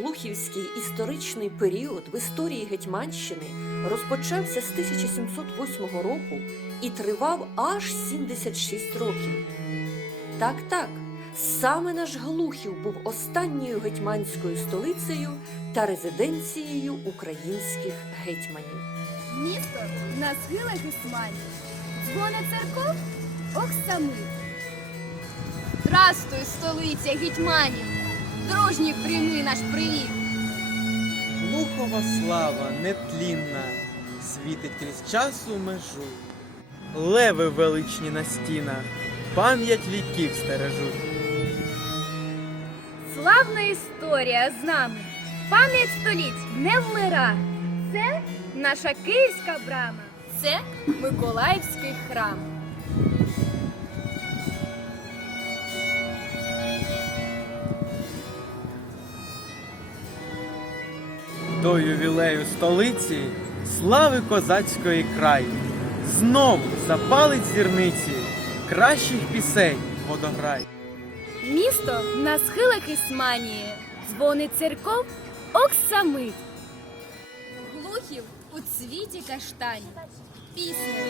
Глухівський історичний період в історії Гетьманщини розпочався з 1708 року і тривав аж 76 років. Так, так, саме наш Глухів був останньою гетьманською столицею та резиденцією українських гетьманів. Місто на схилах Ісманії. Дзвони церков Оксамит. Здрастуй, столиця гетьманів. Дружні прийми наш привіт. Глухова слава нетлінна, світить крізь часу межу. Леви величні на стінах, пам'ять віків стережуть. Славна історія з нами. Пам'ять століть не вмира. Це наша київська брама. Це Миколаївський храм. До ювілею столиці слави козацької край. Знову запалить зірниці кращих пісень водограй. Місто на схилах Ісманії. Дзвони церков Оксамит. Глухів у цвіті каштань. Пісня.